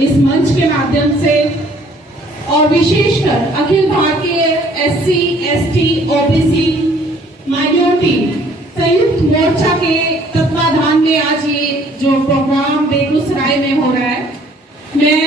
इस मंच के माध्यम से और विशेषकर Akhil Bharatiya SC, ST, OBC minority संयुक्त मोर्चा के तत्वाधान में आज ये जो प्रोग्राम बेगूसराय में हो रहा है, मैं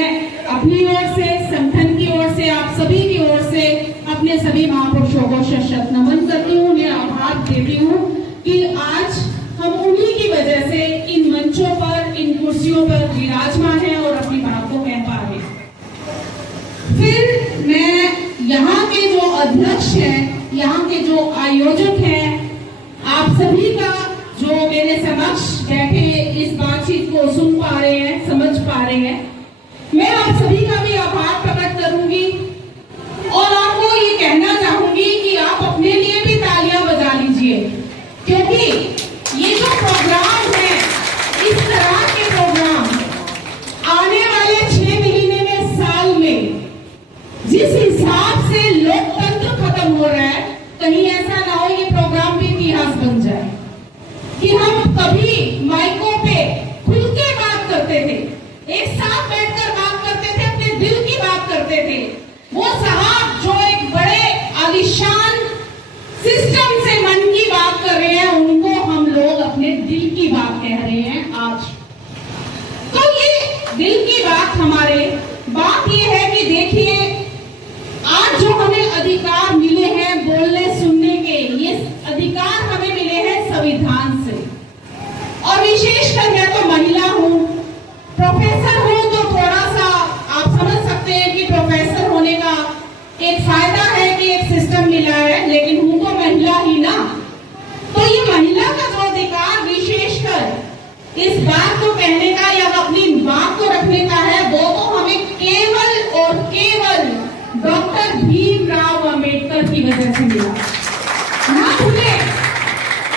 अपनी ओर से, संगठन की ओर से, आप सभी की ओर से अपने सभी महापुरुषों को शत नमन करती हूँ, उन्हें आभार देती हूँ कि आज हम उन्हीं की वजह से इन मंचों पर, इन कुर्सियों पर विराजमान हैं और अपनी बात को कह पा रहे हैं। फिर मैं यहाँ के जो अध्यक्ष हैं, यहाँ के जो आयोजक हैं, आप सभी का जो मेरे समक्ष बैठे इस बातचीत को सुन पा रहे हैं, समझ पा रहे हैं, मैं आप सभी का भी आभार प्रकट करूंगी और आपको ये कहना चाहूंगी कि आप अपने लिए भी तालियां बजा लीजिए, क्योंकि ये जो प्रोग्राम है, इस तरह के प्रोग्राम आने वाले 6 महीने में, साल में जिस हिसाब से लोकतंत्र खत्म हो रहा है, कहीं ऐसा ना हो ये प्रोग्राम भी इतिहास बन जाए कि हम कभी माइकों पे खुल के बात करते थे, एक साथ बैठकर बात करते थे, अपने दिल की बात करते थे। वो साहब जो एक बड़े आलिशान सिस्टम से मन की बात कर रहे हैं, उनको हम लोग अपने दिल की बात कह रहे हैं आज। तो ये दिल की बात हमारे बात ये है कि देखिए, आज जो हमें अधिकार मिले हैं बोलने सुनने के, ये अधिकार हमें मिले हैं संविधान से। और विशेषकर मैं तो महिला हूँ, प्रोफेसर हूँ, तो थोड़ा सा आप समझ सकते हैं कि प्रोफेसर होने का एक फायदा है कि एक सिस्टम मिला है, लेकिन हूँ तो महिला ही ना। तो ये महिला का जो अधिकार विशेषकर इस बात को कहने का या अपनी बात को रखने का है, वो तो हमें केवल और केवल डॉक्टर भीमराव अंबेडकर की वजह से मिला। ना भूले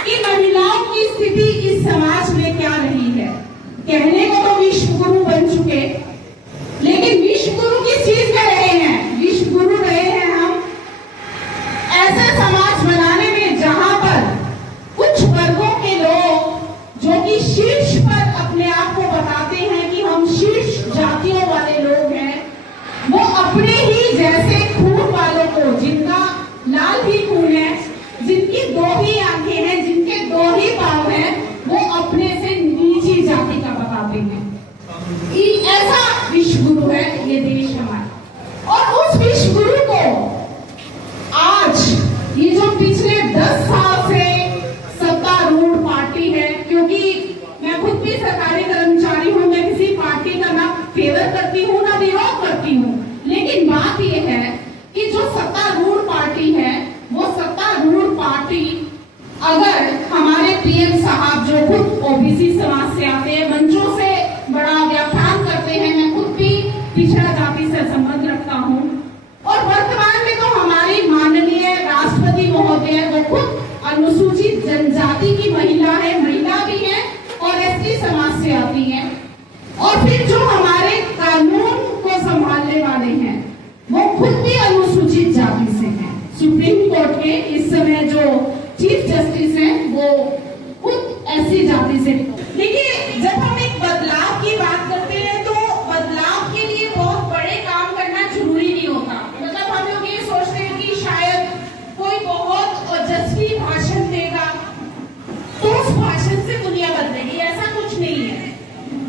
कि महिलाओं की स्थिति इस समाज में क्या रही है। कहने को तो विश्व गुरु बन चुके, लेकिन विश्व गुरु किस चीज में रहे हैं? विश्व गुरु रहे हैं हम ऐसे समाज बनाने में जहां पर कुछ वर्गों के लोग जो कि शीर्ष पर अपने आप को बताते हैं कि हम शीर्ष जातियों वाले लोग हैं, वो अपने ही जैसे खून वालों को, जिनका लाल भी खून है, जिनकी 2 ही आंखें हैं, जिनके 2 ही पांव हैं, वो अपने से नीची जाति का बताते हैं। ऐसा विश्व गुरु है ये देश हमारा। और उस विश्व गुरु को आज ये जो पिछले 10 साल से सत्तारूढ़ पार्टी है, क्योंकि मैं खुद भी सरकारी कर्मचारी हूं, मैं किसी पार्टी का ना फेवर करती हूँ ना विरोध करती हूँ, लेकिन बात यह है कि जो सत्तारूढ़ पार्टी है, वो सत्तारूढ़ पार्टी अगर हमारे PM साहब जो खुद OBC समाज से आते हैं, मंचों से बड़ा व्याख्यान करते हैं, मैं खुद भी पिछड़ा जाति से संबंध रखता हूँ, और वर्तमान में तो हमारी माननीय राष्ट्रपति महोदय वो खुद अनुसूचित जनजाति की महिला है, महिला भी है और ST समाज से आती है। और फिर जो हमारे कानून को संभालने वाले हैं, वो खुद भी अनुसूचित जाति से हैं। सुप्रीम कोर्ट के इस समय जो चीफ जस्टिस हैं, वो खुद ऐसी जाति से। देखिए, जब हम एक बदलाव की बात करते हैं, तो बदलाव के लिए बहुत बड़े काम करना जरूरी नहीं होता। मतलब हम लोग ये सोचते हैं कि शायद कोई बहुत ओजस्वी भाषण देगा तो उस भाषण से दुनिया बदलेगी, ऐसा कुछ नहीं है।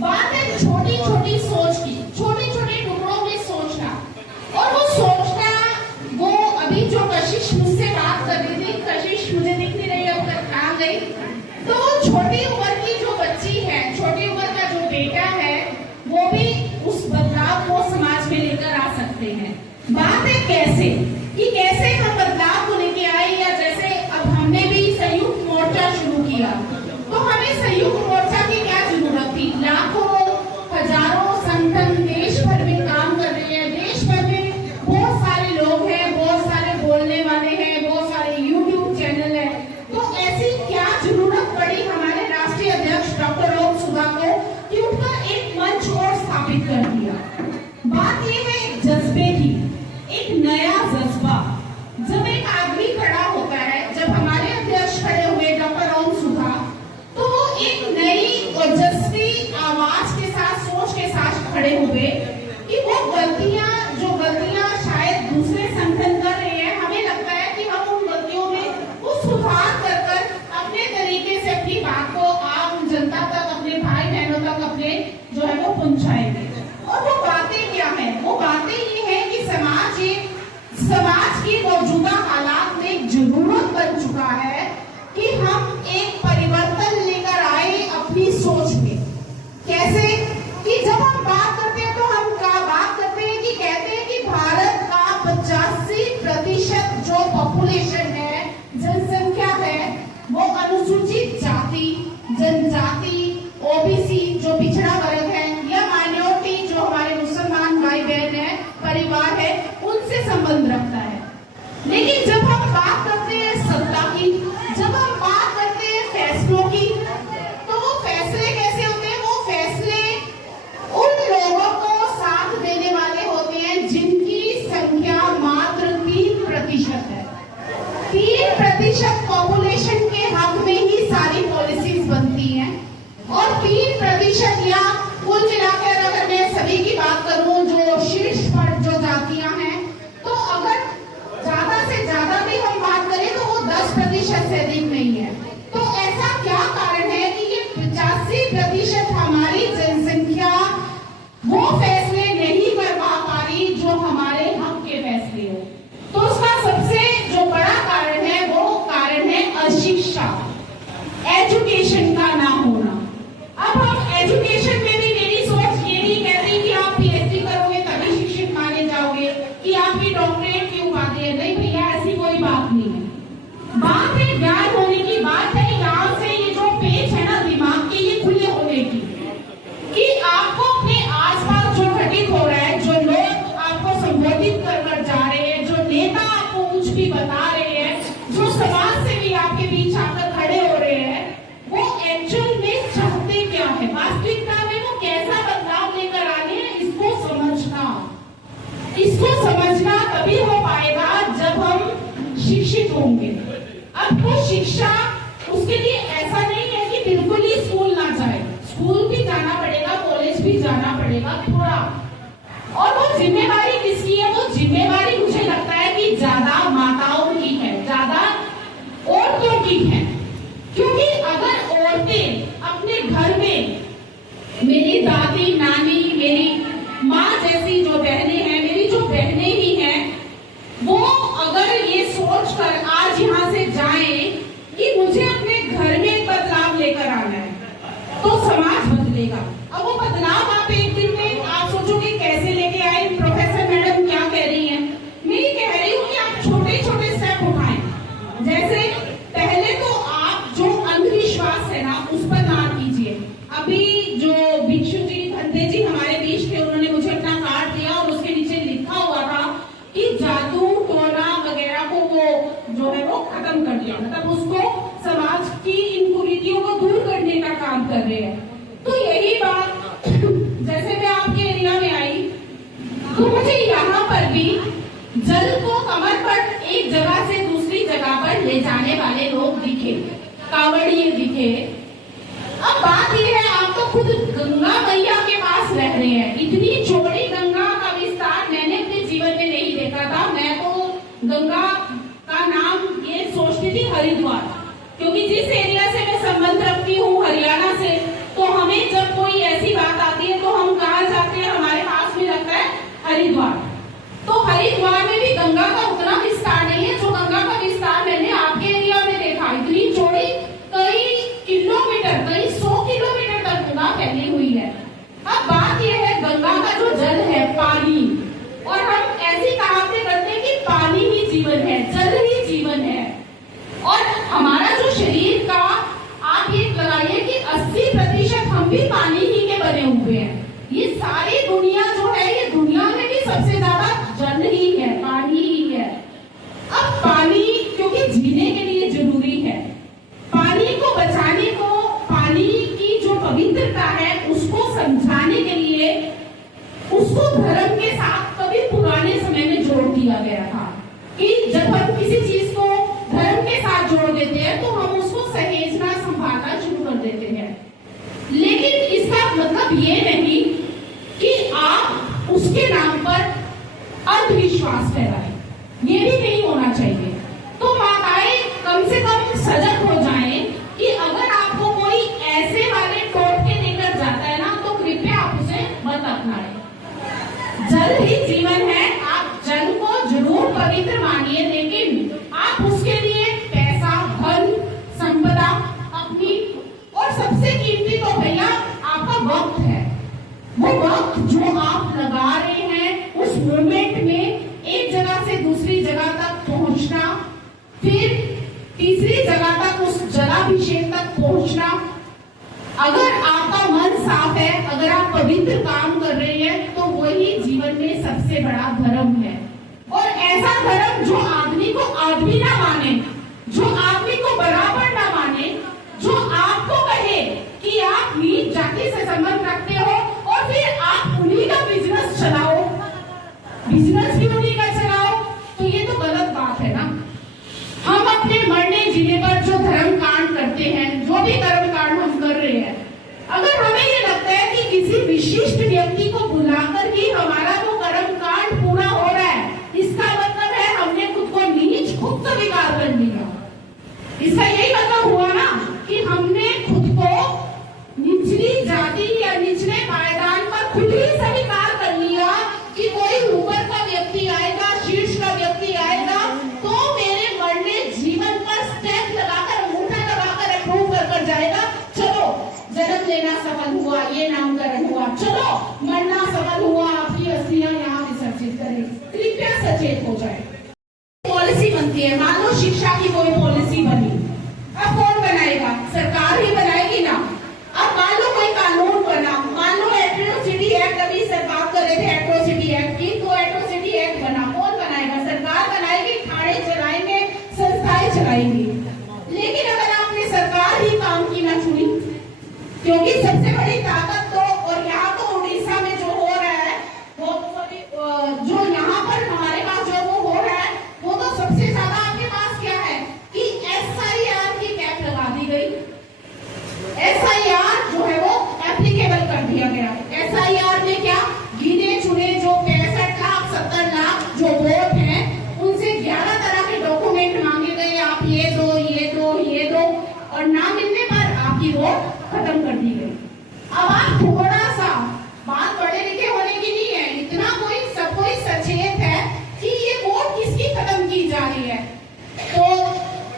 बात है छोटी छोटी सोच की, छोटे छोटे टुकड़ों में सोचना, और वो सोचना, वो अभी जो कशिश मुझसे बात कर रही थी, कशिश मुझे दिख नहीं रही है, कहाँ गई, तो छोटी उम्र की जो तक अपने जो है वो पहुंचाएंगे। और वो बातें क्या है? वो बातें ये है कि समाज की मौजूदा हालात में एक जरूरत बन चुका है कि हम एक परिवर्तन लेकर आए अपनी सोच में। कैसे? कि जब हम बात करते हैं तो हम बात करते हैं कि कहते हैं कि भारत का 85% जो पॉपुलेशन है, जनसंख्या है, वो अनुसूचित जाति, जनजाति, ओबीसी जो पिछड़ा वर्ग है, या माइनॉरिटी जो हमारे मुसलमान भाई बहन है, परिवार है, उनसे संबंध रखता है। लेकिन जब हम बात करते हैं सत्ता की, जब हम बात करते हैं फैसलों की, तो वो फैसले कैसे होते हैं? वो फैसले उन लोगों को साथ देने वाले होते हैं जिनकी संख्या मात्र 3% है। 3% पॉपुलेशन के हक में ही सारी पॉलिसीज बनती हैं। और 3% या कुल मिलाकर अगर मैं सभी की बात करूं जो शीर्ष पर जो जातियां हैं, तो अगर ज्यादा से ज्यादा भी हम बात करें तो वो 10% से अधिक नहीं है। तो ऐसा क्या कारण है कि ये 85% हमारी जनसंख्या वो फैसले नहीं कर पा रही जो हमारे हक के फैसले हो? तो उसका सबसे जो बड़ा कारण है वो कारण है अशिक्षा, एजुकेशन का ना होना। अब हम एजुकेशन में भी मेरी सोच ये नहीं कहती कि आप पीएचडी करोगे तभी शिक्षित माने जाओगे, कि आपकी डॉक्टरेट की उपाधि है। नहीं भैया, ऐसी कोई बात नहीं है। बात है ज्ञान होने की, बात है यहाँ से ये जो पेज है ना दिमाग के, ये खुले होने की, कि आपको अपने आसपास जो घटित हो रहा है, जो लोग आपको संबोधित कर जा रहे हैं, जो नेता आपको कुछ भी बता रहे हैं, जो समाज से भी आपके बीच आकर खड़े हो रहे हैं, वो एक्चुअल में चाहते क्या है, वास्तविकता में वो कैसा बदलाव लेकर आ रहे हैं, इसको समझना तभी हो पाएगा जब हम शिक्षित होंगे। अब वो शिक्षा, उसके लिए ऐसा नहीं है कि बिल्कुल ही स्कूल ना जाए, स्कूल भी जाना पड़ेगा, कॉलेज भी जाना पड़ेगा थोड़ा। और वो जिम्मेवारी किसकी है? वो जिम्मेवारी मुझे लगता है कि ज्यादा माताओं की है, ज्यादा औरतों की है। क्योंकि अगर औरतें अपने घर में, मेरी दादी, नानी, मेरी माँ जैसी जो बहनें हैं, मेरी जो बहनें ही हैं, वो अगर ये सोच कर आज यहाँ से जाएं कि मुझे अपने घर में एक बदलाव लेकर आना है, तो समाज बदलेगा। अब वो बदलाव आप एक दिन में आप सोचोगे कैसे लेके आए? प्रोफेसर मैडम क्या कह रही हैं? मैं ये कह रही हूँ कि आप छोटे छोटे स्टेप उठाएं। जैसे पहले तो आप जो अंधविश्वास है ना, उस पर ना कीजिए। अभी जो भिक्षु जी, धंधे जी हमारे बीच थे, उन्होंने मुझे अपना कार्ड दिया और उसके नीचे लिखा हुआ था कि जादू टोना वगैरह को वो जो है वो खत्म कर दिया, मतलब उसको समाज की इन कुरीतियों को दूर करने का काम कर रहे हैं। तो यही बात, जैसे मैं आपके एरिया में आई तो मुझे यहाँ पर भी जल को कमर पर एक जगह से दूसरी जगह पर ले जाने वाले लोग दिखे, कांवड़िए दिखे। अब बात यह है, आप तो खुद गंगा मैया के पास रह रहे हैं। इतनी चौड़ी गंगा का विस्तार मैंने अपने जीवन में नहीं देखा था। मैं तो गंगा का नाम ये सोचती थी हरिद्वार, क्योंकि जिस एरिया से मैं संबंध रखती हूँ हरियाणा से, तो हमें जब कोई ऐसी बात आती है तो हम कहाँ जाते हैं? हमारे पास में लगता है हरिद्वार। तो हरिद्वार में भी गंगा का उतना विस्तार नहीं है जो गंगा का विस्तार मैंने आपके एरिया में देखा। इतनी चौड़ी, कई किलोमीटर, कई 100 किलोमीटर तक गंगा फैली हुई है। अब बात यह है, गंगा का जो जल है, पानी, और हम ऐसी कहावतें करते हैं कि पानी ही जीवन है, जल ही जीवन है। और हमारा जो शरीर का, आप ये लगाइए कि 80% हम भी पानी ही के बने हुए हैं। ये सारी दुनिया जो है, ये दुनिया में भी सबसे ज्यादा जल ही है, पानी ही है। अब पानी क्योंकि जीने के लिए जरूरी है, पानी को बचाने को, पानी की जो पवित्रता है उसको समझाने के लिए उसको धर्म के साथ कभी पुराने समय में जोड़ दिया गया था कि जब हम किसी चीज को धर्म के साथ जोड़ देते हैं तो हम उसको सहेजना, संभालना शुरू कर देते हैं। लेकिन इसका मतलब ये नहीं कि आप उसके नाम पर अंधविश्वास फैलाएं, ये भी नहीं होना चाहिए। तो माताएं कम से कम सजग हो जाएं कि अगर आपको कोई ऐसे वाले टोटके देकर जाता है ना साफ है, अगर आप पवित्र काम कर रहे हैं तो वही जीवन में सबसे बड़ा धर्म है। और ऐसा धर्म जो आदमी को आदमी ना माने, जो आदमी को बराबर ना माने, जो आपको कहे कि आप नीच जाति से संबंध रखते हो और फिर आप उन्हीं का बिजनेस चलाओ, बिजनेस भी उन्हीं का चलाओ, तो ये तो गलत बात है ना। हम अपने मरने जीने पर जो धर्म कांड करते हैं, जो भी कर्म कांड हम कर रहे हैं, अगर हमें ये लगता है कि किसी विशिष्ट व्यक्ति को बुलाकर ही हमारा वो कर्म कांड पूरा हो रहा है, इसका मतलब है हमने खुद को नीच खुद स्वीकार कर लिया। इसका यही मतलब हुआ ना कि हमने खुद को निचली जाति या निचले पायदान पर खुद ही स्वीकार कर लिया कि कोई ऊपर का व्यक्ति आएगा, शीर्ष का व्यक्ति आएगा तो मेरे मरने जीवन पर स्टैंप लगाकर, अंगूठा लगाकर अप्रूव कर जाएगा, चलो जन्म लेना सफल हुआ, ये नामकरण हुआ, चलो मरना सफल हुआ, आपकी अस्थियां यहाँ विसर्जित करें। कृपया सचेत हो जाए। पॉलिसी बनती है, मान लो शिक्षा की कोई पॉलिसी बनी, अब कौन बनाएगा? सरकार ही बनाएगी ना। अब मान लो कोई कानून बना, मान लो एट्रोसिटी एक्ट, अभी सर बात कर रहे थे एट्रोसिटी एक्ट की, तो एट्रोसिटी एक्ट बना, कौन बनाएगा? सरकार बनाएगी, थाने चलाएंगे, संस्थाएं चलाएंगी। लेकिन अगर आपने सरकार ही काम की ना चुनी, क्योंकि सबसे बड़ी ताकत तो, और यहाँ तो उड़ीसा में जो हो रहा है वो जो यहाँ पर हमारे पास जो वो हो रहा है, वो तो सबसे ज्यादा आपके पास क्या है कि SIR की कैप लगा दी गई। SIR जो है वो एप्लीकेबल कर दिया गया। SIR में क्या, गिने चुने जो 65 लाख 70 लाख जो वोट हैं, उनसे 11 तरह के डॉक्यूमेंट मांगे गए, आप ये दो, ये दो, ये दो, और ना मिलने पर आपकी वोट खत्म कर दी गई। अब आप थोड़ा सा, बात पढ़े लिखे होने की नहीं है, इतना सब कोई सचेत है कि ये वोट किसकी खत्म की जा रही है, तो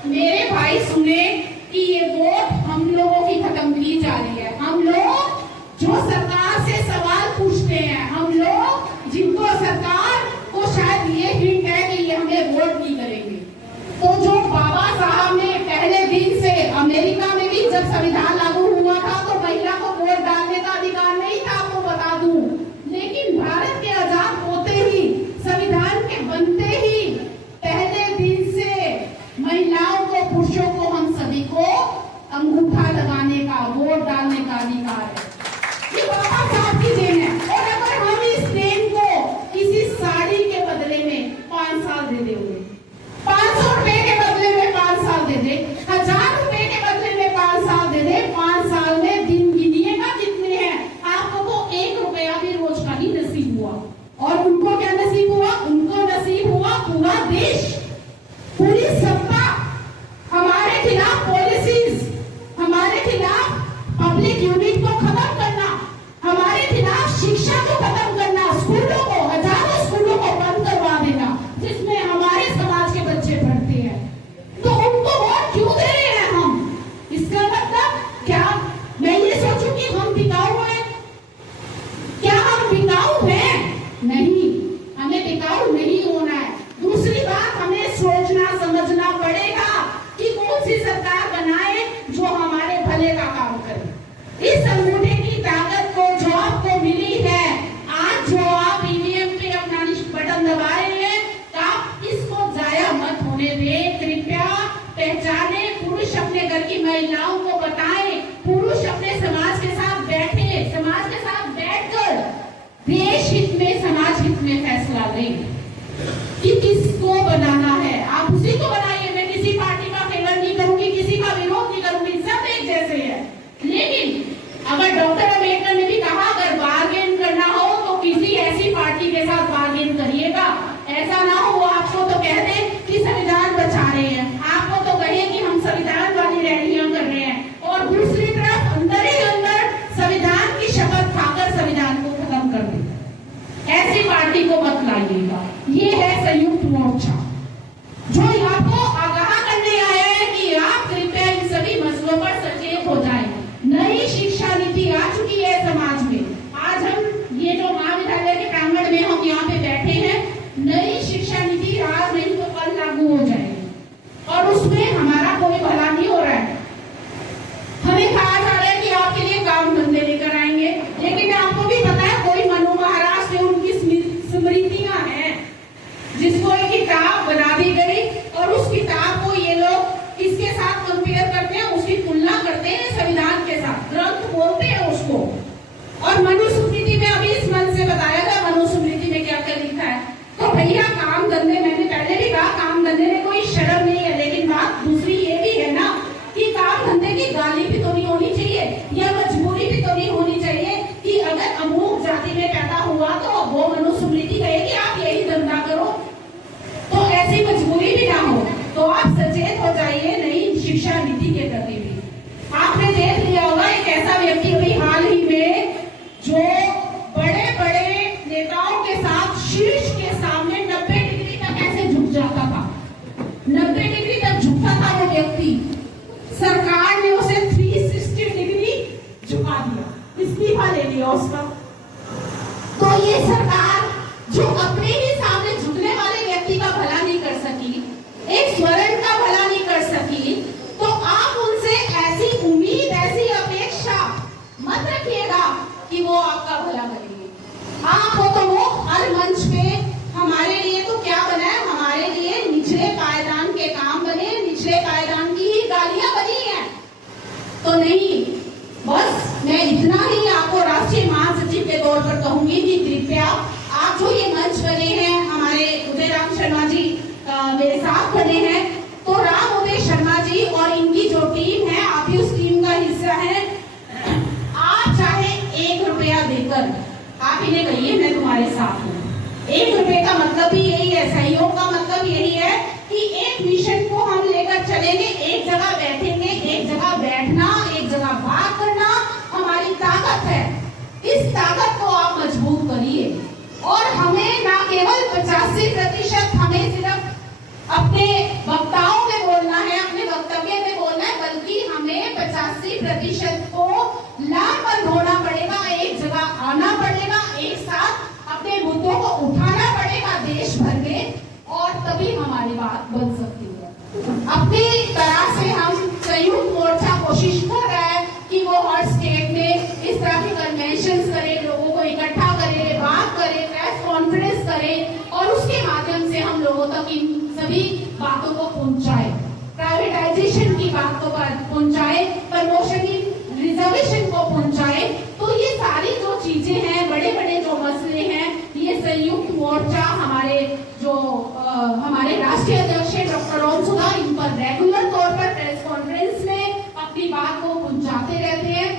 मेरे भाई सुने कि ये वोट हम लोगों की खत्म की जा रही है। हम लोग जो सरकार से सवाल पूछते हैं, हम लोग जिनको सरकार को शायद ये हिंट है कि ये हमें वोट नहीं करेंगे, तो जो बाबा साहब ने पहले दिन से, अमेरिका में भी जब संविधान लागू हुआ था तो महिला को वोट डालने का अधिकार नहीं था, आपको बता दूं, लेकिन भारत के आजाद होते ही, संविधान के बनते ही पहले दिन से महिलाओं को, पुरुषों को, हम सभी को अंगूठा लगाने का, वोट डालने का अधिकार है। ये बाबा साहब की देन है। और अगर हम इस देन को किसी साड़ी के बदले में 5 साल दे देंगे, 500 रुपए के बदले में 5 साल दे दे, 1000 रुपए के बदले में 5 साल दे दे, 5 साल में दिन गिनिएगा कितने हैं, आपको तो 1 रुपया भी रोज का नहीं नसीब हुआ। और उनको क्या नसीब हुआ? उनको नसीब हुआ पूरा देश, पूरी सत्ता, हमारे खिलाफ पॉलिसीज, हमारे खिलाफ पब्लिक यूनिट को खत्म करना, हमारे खिलाफ शिक्षा को खत्म करना, स्कूलों को, हजारों स्कूलों को बंद करवा देना जिसमें हमारे समाज के बच्चे पढ़ते हैं। तो उनको वोट क्यों दे रहे हैं हम? इसका मतलब क्या मैं ये सोचूं कि हम बिकाऊ हैं? क्या हम बिकाऊ हैं? नहीं, हमें बिकाऊ नहीं होना है। दूसरी बात, हमें सोचना समझना पड़ेगा कि कौन सी सरकार बनाए जो हमारे भले का काम करे। इस अंगूठे की ताकत को जो आपको मिली है, आज जो आप ईवीएम पे अपना बटन दबाए हैं, आप इसको जाया मत होने दें। कृपया पहचाने, पुरुष अपने घर की महिलाओं को बताएं, पुरुष अपने समाज के साथ बैठे, समाज के साथ बैठकर देश हित में, समाज हित में फैसला लें कि किसको बनाना है। आप उसी को बनाइए। मैं किसी पार्टी का फेवर नहीं करूंगी, किसी का विरोध नहीं करूंगी, सब एक जैसे हैं। लेकिन अगर डॉक्टर अम्बेडकर ने भी कहा अगर बार्गेन करना हो तो किसी ऐसी पार्टी के साथ बार्गेन करिएगा, ऐसा ना हो आपको तो कह दे कि संविधान बचा रहे हैं, आपको तो कहे कि हम संविधान वाली रैलियां कर रहे हैं, और दूसरी तरफ अंदर ही अंदर संविधान की शपथ खाकर संविधान को खत्म कर दे। ऐसी पार्टी को मत लाइएगा। ये है संयुक्त मोर्चा, जो आपको आगाह करने आया है कि आप कृपया इन सभी मसलों पर सचेत हो जाएं। नई शिक्षा नीति आ चुकी है समाज में। आज हम ये जो महाविद्यालय के प्रांगण में हम यहाँ पे बैठे हैं, नई शिक्षा नीति आज नहीं तो कल लागू हो जाएगी, और उसमें हमारा कोई भला नहीं हो रहा है। हमें कहा जा रहा है कि आपके लिए काम धंधे लेकर आएंगे, ले लिया उसका। तो ये सरकार जो अपने ही सामने झुकने वाले व्यक्ति का भला नहीं कर सकी, एक स्वर्ण का भला नहीं कर सकी, तो आप उनसे ऐसी उम्मीद, ऐसी अपेक्षा मत रखिएगा कि वो आपका भला करेंगे। आप हो तो वो हर मंच पे हमारे लिए तो क्या बना है, हमारे लिए निचले पायदान के काम बने, निचले पायदान की ही गालियां बनी है। तो नहीं, बस मैं इतना ही आपको राष्ट्रीय महासचिव के तौर पर कहूंगी कि कृपया आप जो ये मंच बने हैं, हमारे उदय राम शर्मा जी मेरे साथ बने हैं, तो राम उदय शर्मा जी और इनकी जो टीम है, आप ही उस टीम का हिस्सा है। आप चाहे 1 रुपया देकर आप इन्हें कहिए मैं तुम्हारे साथ हूँ। 1 रुपये का मतलब भी यही है, सहयोग का मतलब यही है कि एक मिशन को हम लेकर चलेंगे, एक जगह बैठेंगे, एक जगह बैठना, एक जगह बात करना हमारी ताकत है। इस ताकत को आप मजबूत करिए और हमें ना केवल 85% हमें सिर्फ अपने वक्ताओं में बोलना है, अपने वक्तव्य में बोलना है, बल्कि हमें 85% को लामबंद होना पड़ेगा, एक जगह आना पड़ेगा, एक साथ अपने मुद्दों को उठाना पड़ेगा देश भर में, और तभी हमारी बात बन सकती है। अपनी तरह से हम संयुक्त मोर्चा कोशिश कर रहा है कि वो हर स्टेट में इस तरह के कन्वेंशन करे, लोगों को इकट्ठा करे, बात करे, प्रेस कॉन्फ्रेंस करे और उसके माध्यम से हम लोगों तक इन सभी बातों को पहुंचाए, प्राइवेटाइजेशन की बातों पर पहुंचाए, प्रमोशन की रिजर्वेशन को पहुंचाए। तो ये सारी जो चीजें हैं, बड़े बड़े जो मसले हैं, ये संयुक्त मोर्चा हमारे जो हमारे राष्ट्रीय अध्यक्ष डॉक्टर ओम सुधा इन पर रेगुलर तौर पर प्रेस कॉन्फ्रेंस में अपनी बात को पहुंचाते रहते हैं।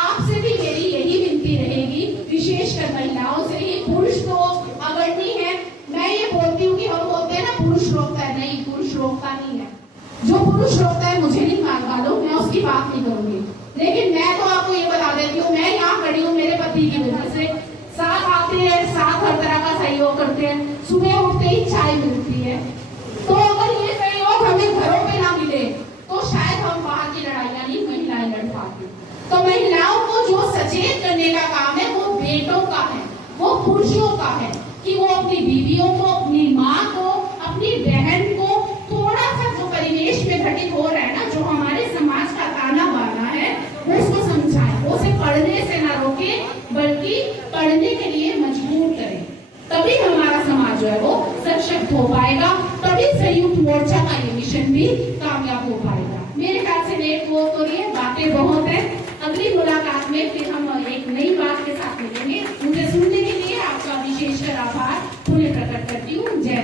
आपसे भी मेरी यही विनती रहेगी, विशेषकर महिलाओं से, ये पुरुष तो अग्रणी है। मैं ये बोलती हूँ कि हम बोलते हैं ना पुरुष रोकता है, नहीं, पुरुष रोकता नहीं है। जो पुरुष रोकता है मुझे नहीं मालूम, मैं उसकी बात नहीं करूंगी, लेकिन मैं तो आपको ये बता देती हूँ, मैं यहाँ खड़ी हूँ मेरे पति की वजह से। साथ आते हैं, साथ हर तरह का सहयोग करते हैं, सुबह उठते ही चाय मिलती है। तो अगर ये सहयोग हमें घरों पे ना मिले तो शायद हम बाहर की लड़ाइयाँ नहीं महिलाएं लड़ पाती। तो महिलाओं को जो सचेत करने का काम है वो बेटों का है, वो पुरुषों का है, कि वो अपनी बीवियों को, अपनी माँ को, अपनी बहन को थोड़ा सा जो परिवेश में घटित हो रहा है ना, जो हमारे समाज का ताना बाना है, उसको समझाएं, उसे पढ़ने से ना रोके बल्कि पढ़ने के लिए मजबूर करें। तभी हमारा समाज जो है वो सशक्त हो पाएगा, तभी संयुक्त मोर्चा का ये मिशन भी कामयाब हो पाएगा। मेरे ख्याल से लेट वो तो ये बातें बहुत है। अगली मुलाकात में फिर हम एक नई बात के साथ मिलेंगे। मुझे सुनने के लिए आपका विशेषकर आभार पुनः प्रकट करती हूँ। जय